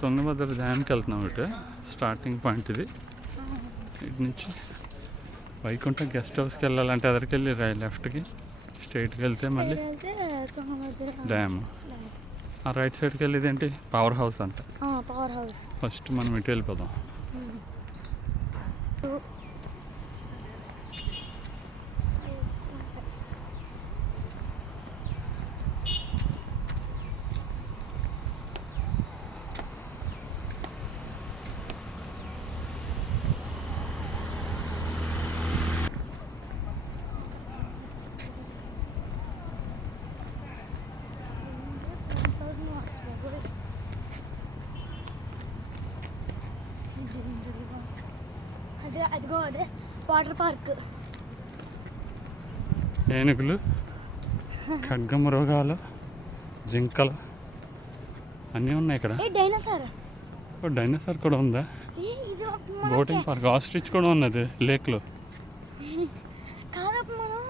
తుంగభద్ర డ్యామ్కి వెళ్తున్నాం ఇటు. Starting point ఇది. ఇటు నుంచి వైకుంఠం గెస్ట్ హౌస్కి వెళ్ళాలంటే ఎదరికెళ్ళి లెఫ్ట్కి స్ట్రైట్కి వెళ్తే మళ్ళీ డ్యామ్. ఆ రైట్ సైడ్కి వెళ్ళేది ఏంటి, పవర్ హౌస్ అంట. ఫస్ట్ మనం ఇటు వెళ్ళిపోదాం. అదిగో అదే వాటర్ పార్క్. ఏనుగులు, ఖడ్గమృగాలు, జింకలు అన్నీ ఉన్నాయి ఇక్కడ. డైనోసార్ కూడా ఉందా? బోటింగ్ పార్క్, ఆస్ట్రిచ్ కూడా ఉన్నది లేక్లో. కాదు మనం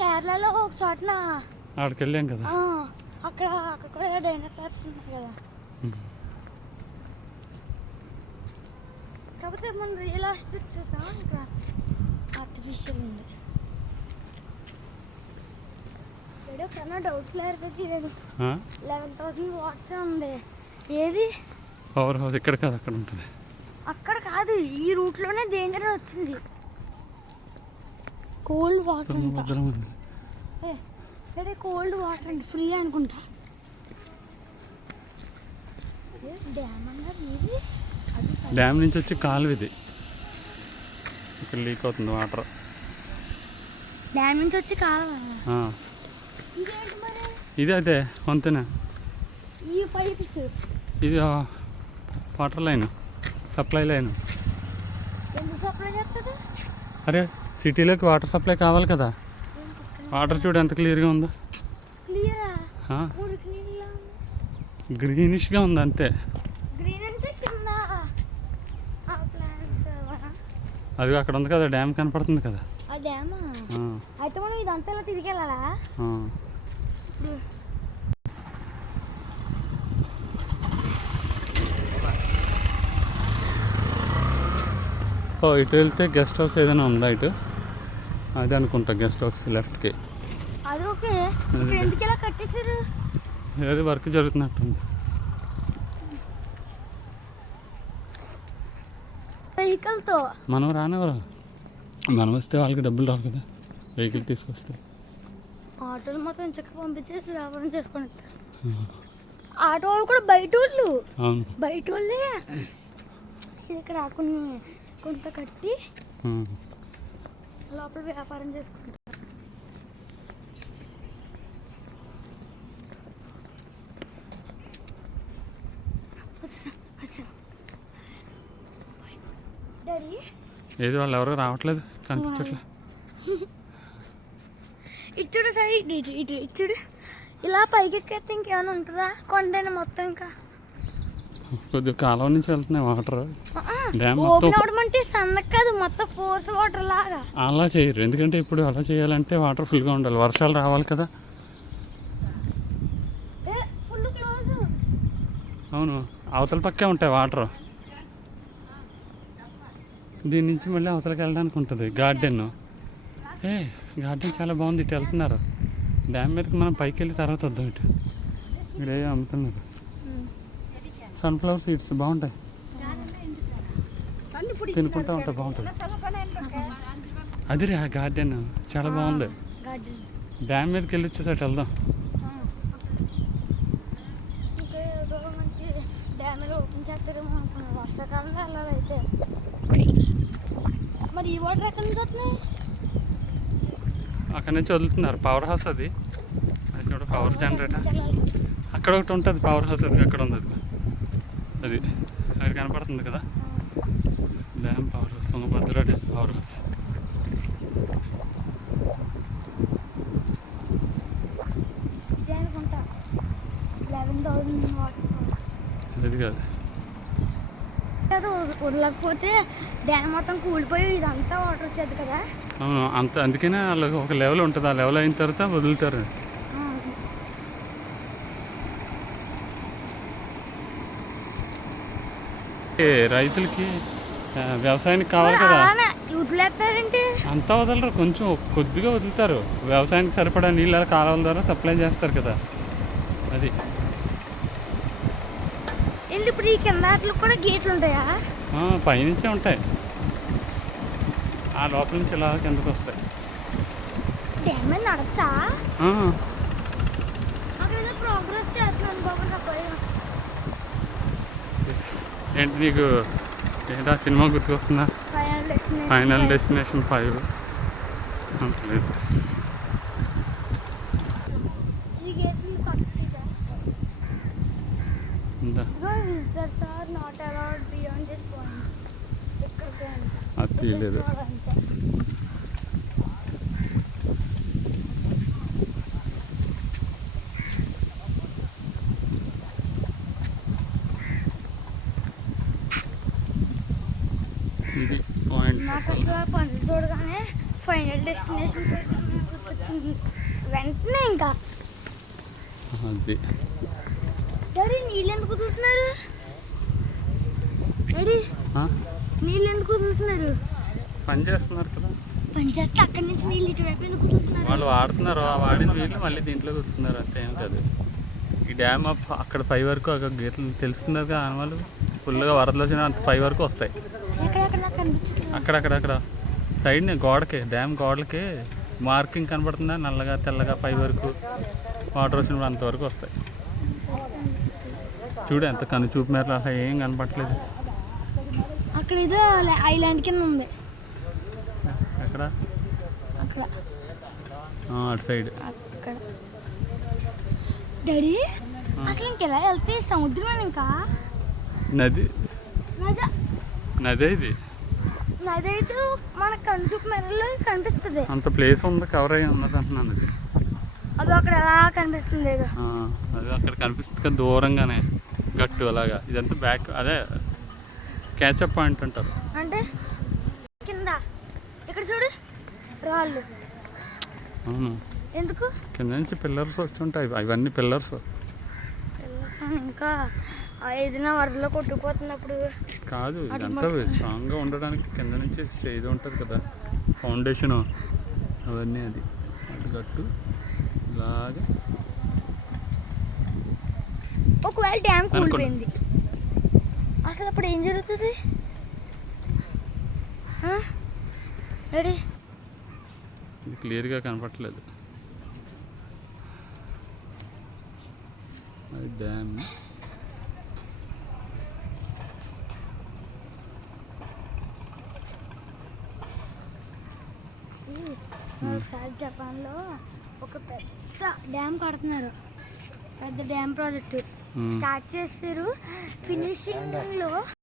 కేరళలో ఒక చోటన ఆడికి వెళ్ళాం కదా, అక్కడ కూడా డైనోసార్స్ ఉన్నాయి కదా. కాకపోతే మనం రియల్ ఆస్ట్రిచ్ చూసాం, ఇక్కడ ఆర్టిఫిషియల్ ఉంది. ఏదో కన్నా డౌట్ క్లారిఫై లేదు. 11,000 వాట్స్ ఉంది. ఏది పవర్ హౌస్? ఇక్కడ కాదు, అక్కడ ఉంటుంది. అక్కడ కాదు, ఈ రూట్లోనే డేంజర్ వచ్చింది. కోల్డ్ వాటర్ అదే కోల్డ్ వాటర్ అండి, ఫ్రీ అనుకుంటా. డ్యామ్ అన్నారు. ఈజీ డ్యామ్ నుంచి వచ్చి కాలువ ఇది. ఇక్కడ లీక్ అవుతుంది వాటర్. డ్యామ్ నుంచి వచ్చి కాలువ ఇది అదే వంతెన. ఈ పైప్స్ ఇది వాటర్ లైన్, సప్లై లైన్. ఎందుకు సప్లై చేస్తుంది? అరే సిటీలోకి వాటర్ సప్లై కావాలి కదా. వాటర్ చూడు ఎంత క్లియర్గా ఉందో. గ్రీనిష్గా ఉంది అంతే. అది అక్కడ ఉంది కదా, డ్యామ్ కనపడుతుంది కదా. అయితే మనం ఇదంతా ఇలా తిరిగి వెళ్ళాలా? ఇటు వెళ్తే గెస్ట్ హౌస్ ఏదైనా ఉందా ఇటు? అదే అనుకుంటా గెస్ట్ హౌస్ లెఫ్ట్కి. ఏది వర్క్ జరుగుతున్నట్టుంది. వెహికల్తో మనం రానివ్వరు, మనం వస్తే వాళ్ళకి డబ్బులు రావు కదా వెహికల్ తీసుకొస్తే. ఆటోలు మొత్తం చెక్క పంపించేసి వ్యాపారం చేసుకొని వస్తారు. ఆటో వాళ్ళు కూడా బయట వాళ్ళు, బయట వాళ్ళే ఇక్కడ కొంత కట్టి లోపల వ్యాపారం చేసుకుంటారు. ఏది వాళ్ళు ఎవరు రావట్లేదు, కనిపించట్లేదు. ఇచ్చుడు సరే, ఇటు ఇచ్చుడు. ఇలా పైకి ఎక్కేస్తే ఇంకేమైనా ఉంటుందా? కొండైనా మొత్తం ఇంకా కొద్దిగా కాలువ నుంచి వెళ్తున్నాయి వాటర్. డ్యామ్ అంటే సన్నకు కాదు, మొత్తం ఫోర్స్ వాటర్ లాగా. అలా చేయరు, ఎందుకంటే ఇప్పుడు అలా చేయాలంటే వాటర్ ఫుల్గా ఉండాలి, వర్షాలు రావాలి కదా. అవును, అవతల పక్కే ఉంటాయి వాటర్. దీని నుంచి మళ్ళీ అవతలకి వెళ్ళడానికి ఉంటుంది గార్డెన్. గార్డెన్ చాలా బాగుంది. ఇటు వెళ్తున్నారు డ్యామ్ మీదకి. మనం పైకి వెళ్ళి తర్వాత వద్దాం. ఇటు ఇక్కడ ఏమో అమ్ముతున్నారు, సన్ఫ్లవర్ సీడ్స్ బాగుంటాయి, తినుకుంటా ఉంటాయి, బాగుంటుంది. అది రే గార్డెన్ చాలా బాగుంది. డ్యామ్ మీదకి వెళ్ళి వచ్చేసరికి వెళ్దాం. వర్షాకాలంలో వెళ్ళాలైతే మరి ఈ వాటర్ ఎక్కడి నుంచి వస్తున్నాయి? అక్కడ నుంచి వదులుతున్నారు. పవర్ హౌస్ అది చూడ, పవర్ జనరేటర్. అక్కడ ఒకటి ఉంటుంది పవర్ హౌస్, అది అక్కడ ఉంది. అది అది కనపడుతుంది కదా, dam power house, Tungabhadra dam power house. అది కాదు, వదలకపోతే డ్యామ్ మొత్తం కూలిపోయి ఇదంతా వాటర్ వచ్చేది కదా. అవును, అందుకనే వాళ్ళకి ఒక లెవెల్ ఉంటుంది, ఆ లెవెల్ అయిన తర్వాత వదులుతారు. రైతులకి వ్యవసాయానికి కావాలి కదా, అలానే వదిలేస్తారంటే అంతా వదలరు, కొంచెం కొద్దిగా వదులుతారు. వ్యవసాయానికి సరిపడా నీళ్ళ కాలువల ద్వారా సప్లై చేస్తారు కదా, అది. ఏంటి ఇప్పుడు ఈ కింద వాటికి కూడా గేట్లు ఉంటాయా? పైనుంచే ఉంటాయి, ఆ లోపల నుంచి ఇలా కిందకు వస్తాయి. డ్యామ్ మీద నడచ్చా? అక్కడ ఏదో ప్రోగ్రెస్ చేస్తున్నాను బాబు. ఏంటి నీకు ఏంటా సినిమా గుర్తుకొస్తుందా? Final destination 5. లేదు, ఈ గేట్ పక్కకి తీసా. ఉందా? Visitors are not allowed beyond this point. ఇక్కడ అది తీయలేదు. ఇది పాయింట్. నాకు అసలు ఆ పనులు చూడగానే ఫైనల్ డెస్టినేషన్ గుర్తొచ్చింది వెంటనే. ఇంకా అది డాడీ నీళ్ళు ఎందుకు వదులుతున్నారు? డాడీ నీళ్ళు ఎందుకు వదులుతున్నారు? పని చేస్తున్నారు కదా, పని చేస్తే అక్కడి నుంచి నీళ్ళు ఇటువైపు ఎందుకు వదులుతున్నారు? వాళ్ళు వాడుతున్నారు, ఆ వాడిన నీళ్ళు మళ్ళీ దీంట్లో వదులుతున్నారు, అంతేం కాదు. ఈ డ్యామ్ అక్కడ పై వరకు అక్కడ గీతలు తెలుస్తున్నారు కదా, వాళ్ళు ఫుల్గా వరదలు వచ్చినా అంత పై వరకు వస్తాయి. ఎక్కడెక్కడ నాకు కనిపించట్లేదు. అక్కడక్కడ సైడ్ని గోడకి, డ్యామ్ గోడలకి మార్కింగ్ కనబడుతుందా, నల్లగా తెల్లగా పై వరకు వాటర్ వచ్చినప్పుడు అంతవరకు వస్తాయి. చూడు ఎంత కను చూపు మేర అసలు ఏం కనపడట్లేదు. అక్కడ ఏదో ఐలాండ్ కింద ఉంది. ఎక్కడ? అక్కడ అటు సైడ్. అక్కడ డాడీ అసలు ఇంకెలా వెళ్తే సముద్రం ఇంకా నది, నది నదే ఇది. నది అయితే మన కన్ను చూపు మేరలో కనిపిస్తుంది. అంత ప్లేస్ ఉంది, కవర్ అయ్యి ఉన్నది అంటున్నాను. అది అది అక్కడ ఎలా కనిపిస్తుంది ఏదో. అది అక్కడ కనిపిస్తుంది కదా దూరంగానే గట్టు అలాగా. ఇదంతా బ్యాక్, అదే క్యాచప్ పాయింట్ అంటారు. అంటే కింద ఇక్కడ చూడు రాళ్ళు. అవును, ఎందుకు కింద నుంచి పిల్లర్స్ వచ్చి ఉంటాయి, అవన్నీ పిల్లర్స్. ఇంకా ఏదైనా వరదలో కొట్టుకుపోతున్నప్పుడు కాదు, ఇదంతా స్ట్రాంగ్గా ఉండడానికి కింద నుంచి ఇది ఉంటుంది కదా ఫౌండేషన్, అవన్నీ. అది అటు గట్టు ఇలాగా. ఒకవేళ డ్యామ్ కూలిపోయింది అసలు అప్పుడు ఏం జరుగుతుంది? రెడీ ఇది క్లియర్గా కనపట్లేదు. అది డ్యామ్. ఒకసారి జపాన్లో ఒక పెద్ద డ్యామ్ కడుతున్నారు, పెద్ద డ్యామ్ ప్రాజెక్టు స్టార్ట్ చేస్తారు. ఫినిషింగ్లో